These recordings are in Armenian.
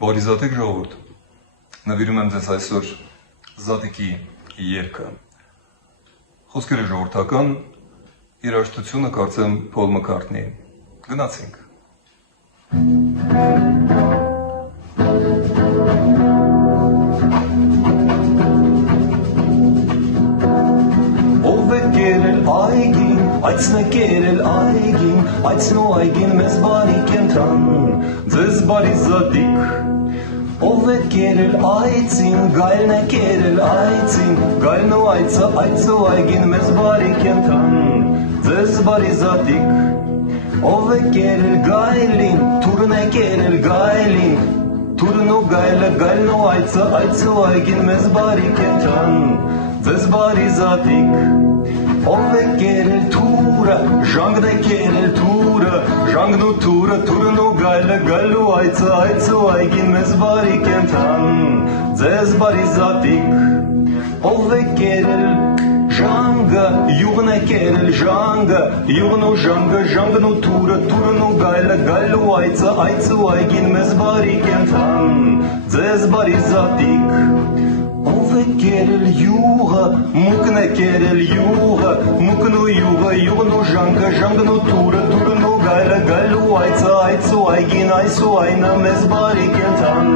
Բարի զատիկ ժողովուրդ, նվիրում եմ ձեզ այսօր զատիկի երգը։ Խոսքերը ժողովրդական, երաժշտությունը կարծեմ Փոլ Մաքքարթնի։ Գնացինք։ Ով է կերել այգին, այցն է կերել այգին, այցն ու այգին մեզ բարի կենթան, ձեզ բարի զատիկ։ Ով է կերել այցին, գայլն է կերել այցին, գայլն ու այցը, այց ու այգին մեզ բարի կենթան, ձեզ բարի զատիկ։ Ով է կերել գայլին, թուրն է կերել գայլին, թուրն ու գայլը, գայլն ու այցը, այց ու այգին մեզ բարի կենթան, ձեզ բարի զատիկ։ Ով է կերել թուրը, ժանգն է կերել թուրը, ժանգն ու թուրը, թուրն ու գայլը, գայլն ու այցը, այց ու այգին մեզ բարի կենթան, ձեզ բարի զատիկ։ Ով է կերել ժանգը, յուղն է կերել ժանգը, յուղն ու ժանգը, ժանգն ու թուրը, թուրն ու գայլը, գայլն ու այցը, այց ու այգին մեզ բարի կենթան, ձեզ բարի զատիկ։ Ով է կերել յուղը, մուկն է կերել յուղը, մուկն ու յուղը, յուղն ու ժանգը, ժանգն ու թուրը, թուրն ու գայլը, գայլն ու այցը, այց ու այգին, այս ու այնը մեզ բարի կենթան,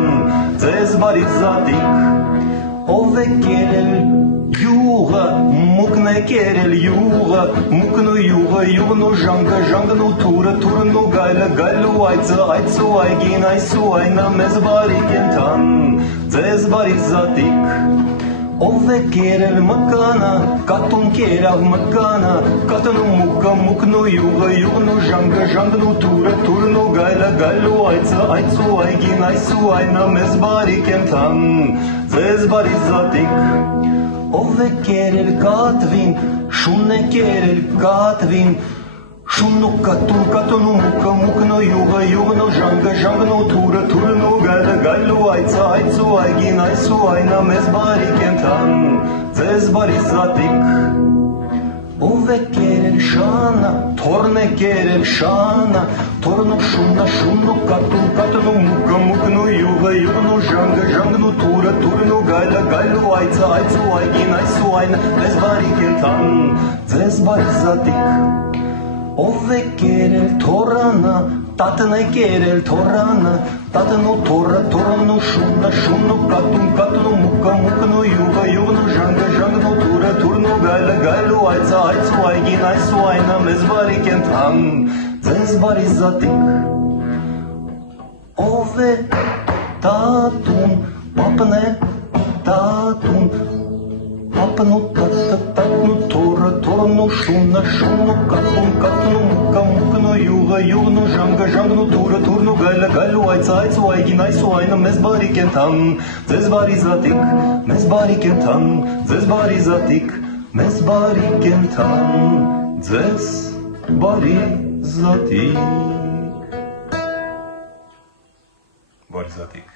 ձեզ բարի զատիկ։ Ով է կերել յուղը, մուկն է կերել յուղը, մուկն ու յուղը, յուղն ու ժանգը, ժանգն ու թուրը, թուրն ու գայլը, գայլն ու այցը, այց ու այգին, այս ու այնը մեզ բարի կենթան, ձեզ բարի զատիկ։ Ով է կերել մկանը, կատուն կերավ մկանը, կատն ու մուկը, մուկն ու յուղը, յուղն ու ժանգը, ժանգն ու թուրը, թուրն ու գայլը, գայլն ու այցը, այց ու այգին, այս ու այնը մեզ բարի կենթան, ձեզ բարի զատիկ։ Ով է կերել կատվին, շունն է կերել կատվին, շունն ու կատուն, կատուն ու մուկը, մուկն ու յուղը, յուղն ու ժանգը, ժանգն ու թուրը, թուրն ու գայլը, գայլն ու այցը, այց ու այգին, այս ու այնը մեզ բարի կենթան, ձեզ բարի զատիկ։ Ով է կերել շանը, թորն է կերել շանը, թորն ու շունը, շունն ու կատուն, կատուն ու մուկը, մուկն ու յուղը, յուղն ու ժանգը, ժանգն ու թուրը, թուրն ու գայլը, գայլն ու այցը, այց ու այգին, այս ու այնը մեզ բարի կենթան, ձեզ բարի զատիկ։ Ով է կերել թորանը, տատն է կերել թորանը, տատն ու թորը, թորն ու շունը, շունն ու կատուն, կատուն ու մուկը, մուկն ու յուղը, յուղն ու ժանգը, ժանգն ու թուրը, թուրն ու գայլը, գայլն ու այցը, այց ու այգին, այս ու այնը մեզ բարի կենթան, ձեզ բարի զատիկ։ Ով է տատուն, պապն է տատուն, պապն ու տատը, տատն ու թորը, թորն ու շունը, շունն ու կատուն, կատուն ու մուկը, մուկն ու յուղը, յուղն ու ժանգը, ժանգն ու թուրը, թուրն ու գայլը, գայլն ու այցը, այց ու այգին, այս ու այնը մեզ բարի կենթան, ձեզ բարի զատիկ, մեզ բարի կենթան, ձեզ բարի զատիկ, մեզ բարի կենթան, ձեզ բարի զատիկ։ Բարի զատիկ։